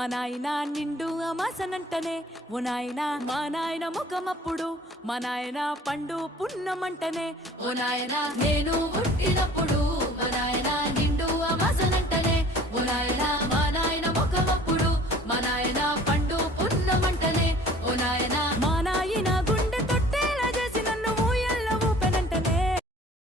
మా నాయన నిండు అమాసనంటనే ఓ నాయన మా నాయన ముఖమప్పుడు మా నాయన పండు పున్నమంటనే ఓ నాయన నేను పుట్టినప్పుడు మా నాయన